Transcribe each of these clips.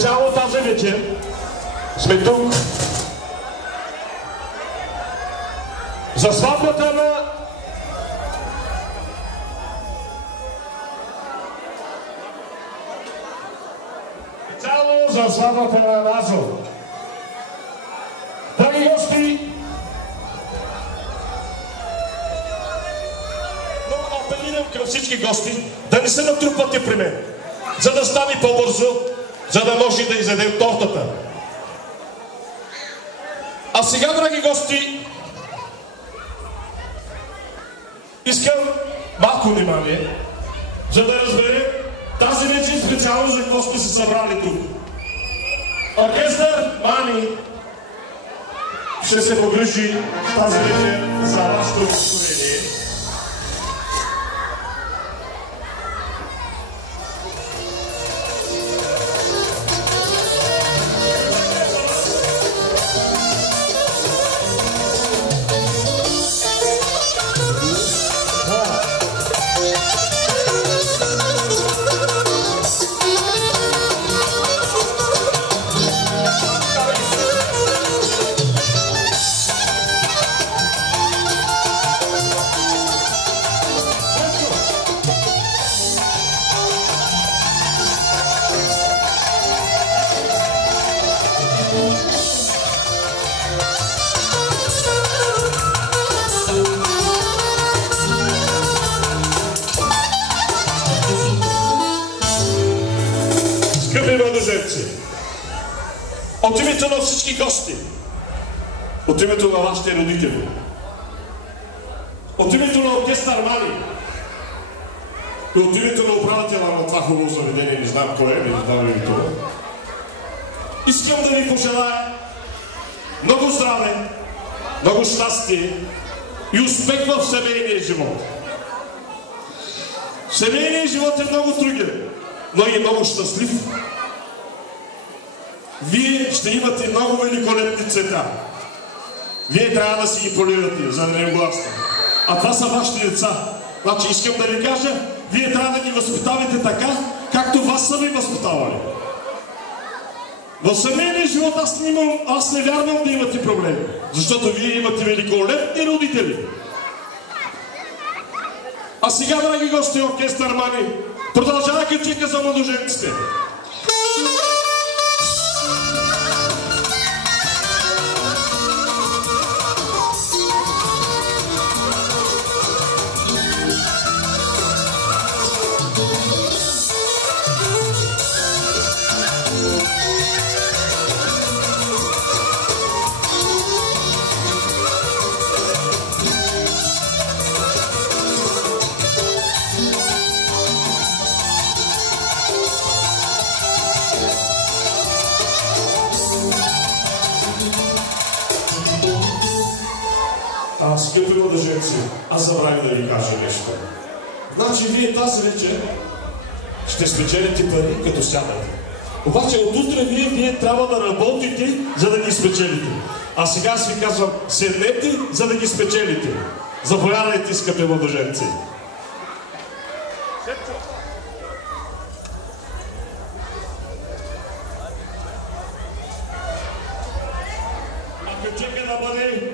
Специално тази вечер сме тук за сватбата на за сватбата на Лазо. Драги гости, много апелирам към всички гости да не се натрупвате при мен, за да стане по-бързо, за да може да изядем тортата. А сега, драги гости, искам малко внимание, за да разберем тази вечер специално за какво сме се събрали тук. Оркестър Мани ще се погрижи тази вечер за вашето настроение. От името на всички гости, от името на вашите родители, от името на оркестър Мани и от името на управителя на това хубаво заведение, не знам кой е, не знам ли това, искам да ви пожелая много здраве, много щастие и успех в семейния живот. Семейният живот е много труден, но и много щастлив. Вие ще имате много великолепни цвета. Вие трябва да си ги поливате, за да не гласна. А това са вашите деца. Значи искам да ви кажа, вие трябва да ги възпитавате така, както вас са ви възпитавали. В семейния живот аз не вярвам да имате проблеми, защото вие имате великолепни родители. А сега, драги гости, оркестър Мани, продължава качика за младоженците. Скъпи младоженци, аз забравих да ви кажа нещо. Значи вие тази вечер ще спечелите пари, като сядате. Обаче от утре вие трябва да работите, за да ги спечелите. А сега аз ви казвам, седнете, за да ги спечелите. Заповядайте, скъпи младоженци. Ако чека да бъде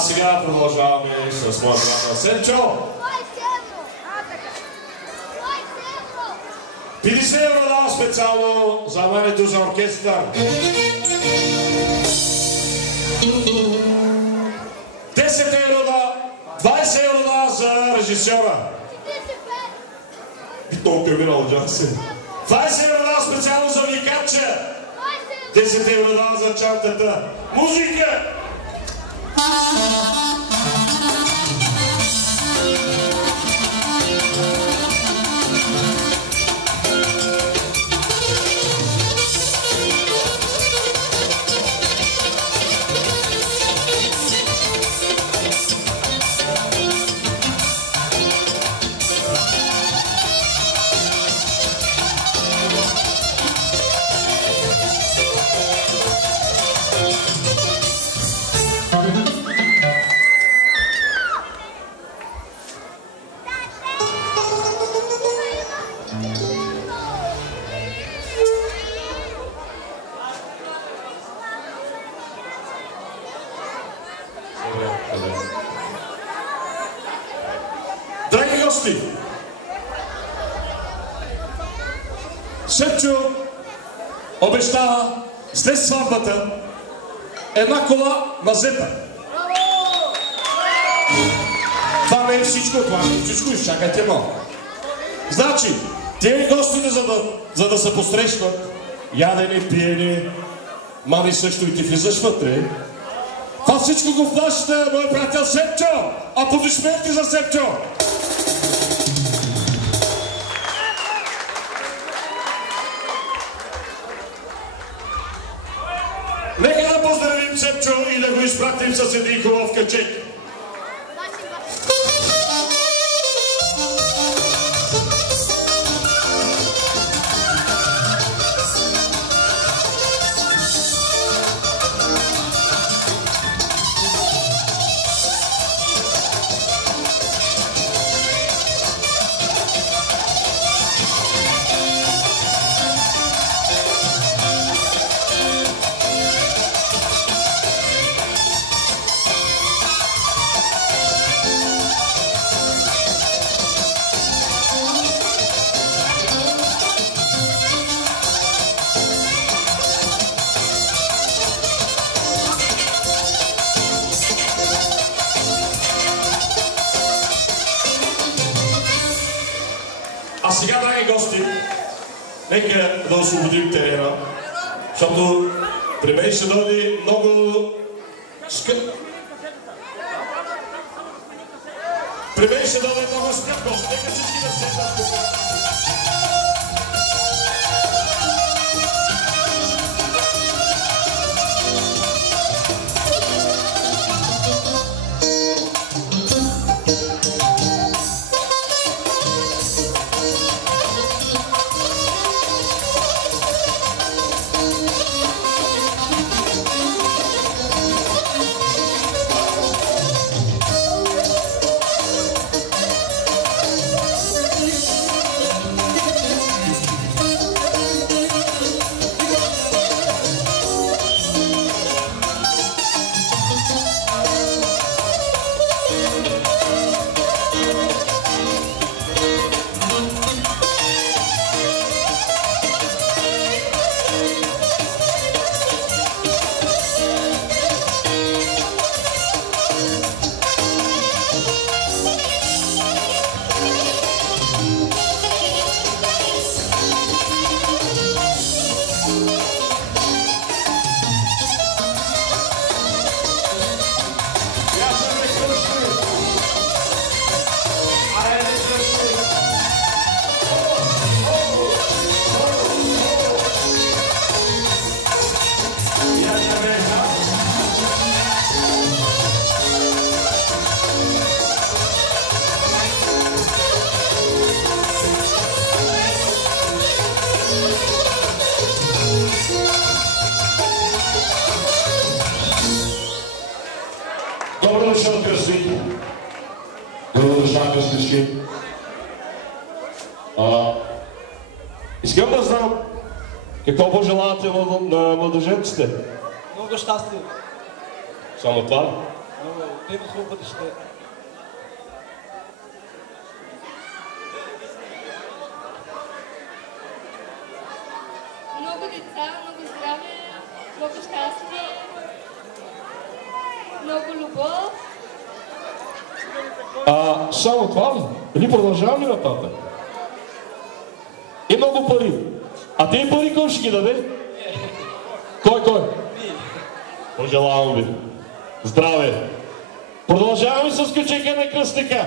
сега продължаваме с моята Сенчо. 50 евро дава специално за менето за оркестър. 10 евро да, 20 евро да за режисьора. И толкова е минало, Джанси. 20 евро да специално за викача. 10 евро да за чантата. Музика! Драги гости, Шепчо обещава след сватбата една кола мазета. Това не е всичко, изчакайте малко. Значи, тези гостите, за да се посрещнат, ядени, пиени, мами също и ти влизаш вътре. Това всичко го плаща мой приятел Сепчо! Аплодисменти за Сепчо! Нека да поздравим Сепчо и да го изпратим с един хубав качек. А сега, драги гости, нека да освободим терена, защото при мен ще дойде много скъп. При мен ще дойде много скъп гост. Нека всички да седнат. Добро дошъл, кръстник. Добро дошъл, кръстнички. Искам да знам какво пожелавате на младоженците. Много щастие. Само това? Много. Те имат хубаво бъдеще. Много любов. Само това ли? Или продължаваме нататък? И много пари. А тези пари кой ще ги даде? Кой? Пожелавам ви. Здраве! Продължаваме с ключека на кръстника.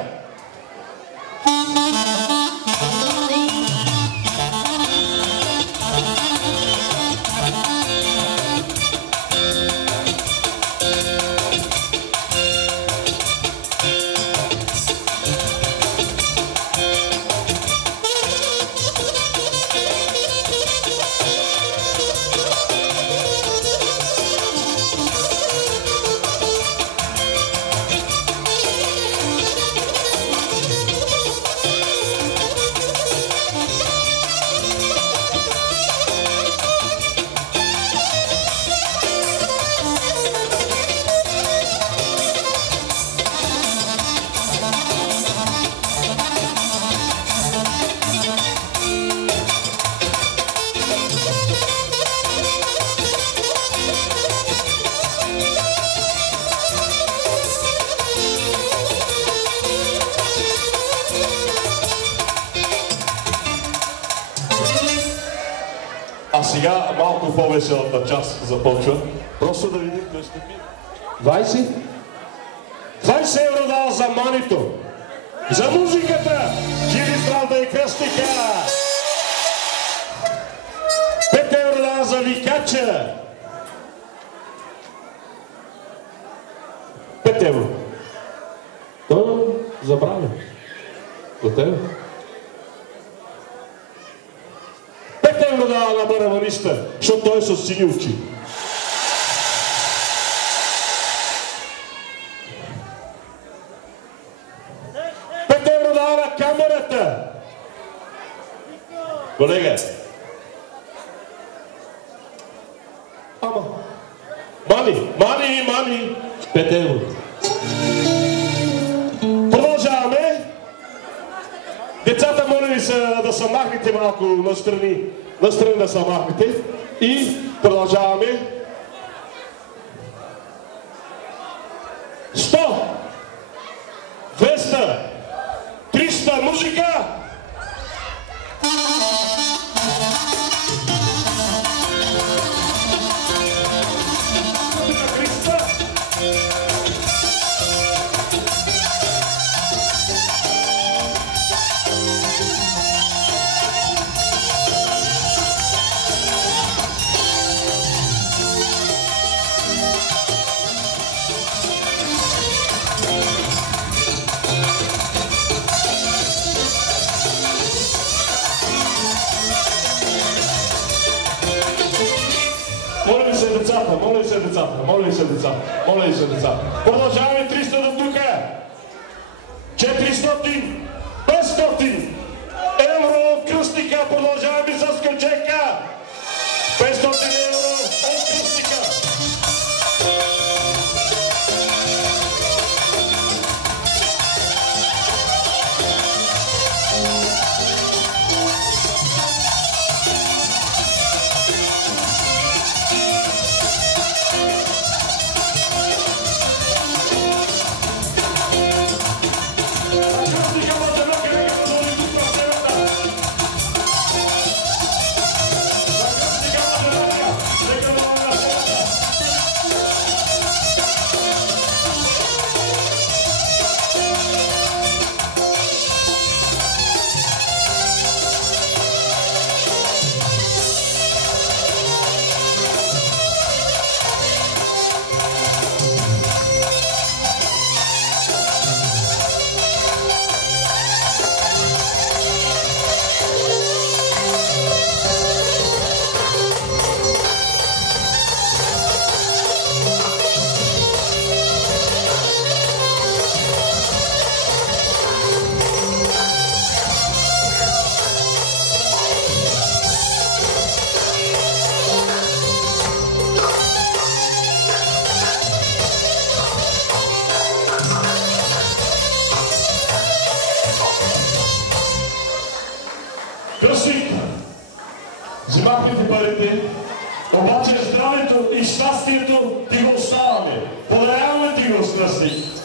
А сега малко по-веселата част започва. Просто да видим кой ще пи. 20? 20 евро дава за манито. За музиката! Живи здравда и кръстника! 5 евро дава за викача! 5 евро. Той забравя. От тебе. 5 евро дава на барабаниста, защото той е с сини очи. 5 евро дава на камерата. Колега. Ама. Мани. 5 евро. Продължаваме. Децата, моля ви се да се махнете малко настрани да се махнете и продължаваме. 100, 200, 300, музика! Моля ви се деца. Продължаваме 300 до тук. 400, 500 евро от кръстника. Продължаваме с ключека. 500 евро от кръстника. Кръстник, взимахте парите Обаче здравето и щастието ти го оставаме. Подаряваме ти го с кръстник.